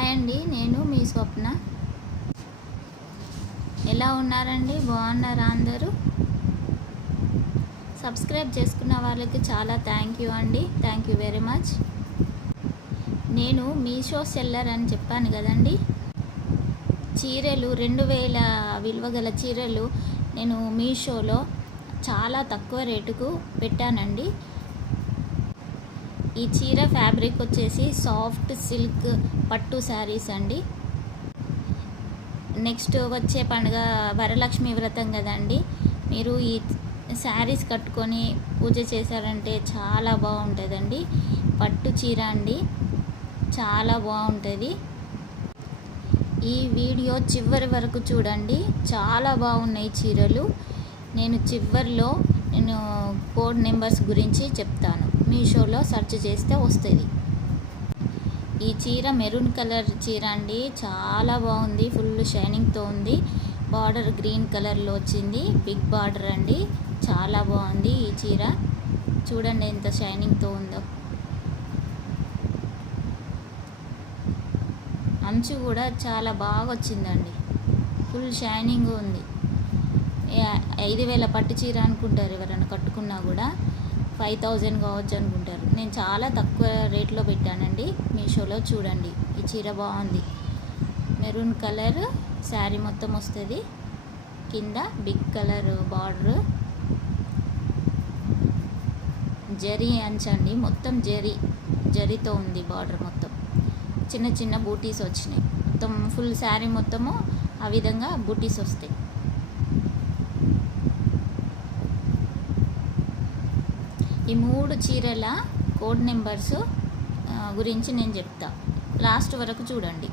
Hi అండి, నేను మీ స్వప్న. ఎలా ఉన్నారండి? బాగున్నారా అందరూ? సబ్స్క్రైబ్ చేసుకున్న వాళ్ళకి చాలా థ్యాంక్ యూ అండి. Thank you very much. నేను మీషో సెల్లర్ అని చెప్పాను కదండి. చీరలు 2000 విలువ గల చీరలు నేను మీషోలో చాలా తక్కువ రేటుకు పెట్టానండి. ఈ చీర ఫ్యాబ్రిక్ వచ్చేసి సాఫ్ట్ సిల్క్ పట్టు శారీస్ అండి. నెక్స్ట్ వచ్చే పండుగ వరలక్ష్మి వ్రతం కదండి. మీరు ఈ శారీస్ కట్టుకొని పూజ చేశారంటే చాలా బాగుంటుందండి. పట్టు చీర అండి, చాలా బాగుంటుంది. ఈ వీడియో చివరి వరకు చూడండి, చాలా బాగున్నాయి చీరలు. నేను చివరిలో కోడ్ నెంబర్స్ గురించి చెప్తాను. మీషోలో సెర్చ్ చేస్తే వస్తుంది. ఈ చీర మెరూన్ కలర్ చీర అండి, చాలా బాగుంది. ఫుల్ షైనింగ్తో ఉంది. బార్డర్ గ్రీన్ కలర్లో వచ్చింది, బిగ్ బార్డర్ అండి. చాలా బాగుంది ఈ చీర. చూడండి ఎంత షైనింగ్తో ఉందో. అంచు కూడా చాలా బాగా వచ్చిందండి, ఫుల్ షైనింగ్ ఉంది. 5000 పట్టు చీర అనుకుంటారు ఎవరైనా కట్టుకున్నా కూడా. 5000 కావచ్చు అనుకుంటారు. నేను చాలా తక్కువ రేట్లో పెట్టానండి మీషోలో. చూడండి ఈ చీర బాగుంది. మెరూన్ కలర్ శారీ మొత్తం వస్తుంది. కింద బిగ్ కలర్ బార్డర్, జరీ అంచండి, మొత్తం జరీతో ఉంది బార్డర్. మొత్తం చిన్న చిన్న బూటీస్ వచ్చినాయి. మొత్తం ఫుల్ శారీ మొత్తము ఆ విధంగా బూటీస్ వస్తాయి. ఈ 3 చీరల కోడ్ నెంబర్స్ గురించి నేను చెప్తా, లాస్ట్ వరకు చూడండి.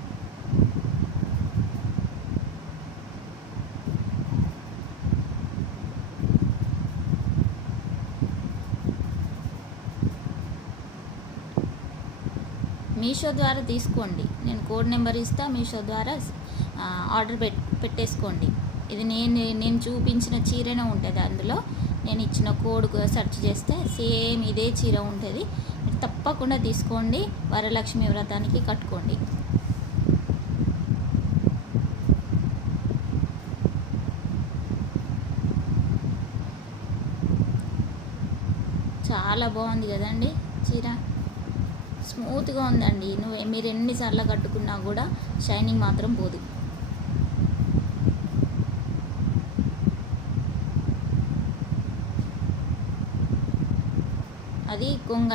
మీషో ద్వారా తీసుకోండి, నేను కోడ్ నెంబర్ ఇస్తా. మీషో ద్వారా ఆర్డర్ పెట్టేసుకోండి. ఇది నేను చూపించిన చీరనే ఉంటుంది. అందులో నేను ఇచ్చిన కోడ్ సెర్చ్ చేస్తే సేమ్ ఇదే చీర ఉంటుంది. మీరు తప్పకుండా తీసుకోండి, వరలక్ష్మి వ్రతానికి కట్టుకోండి. చాలా బాగుంది కదండి చీర. స్మూత్గా ఉందండి. మీరు ఎన్నిసార్లు కట్టుకున్నా కూడా షైనింగ్ మాత్రం పోదు. అది కొంగ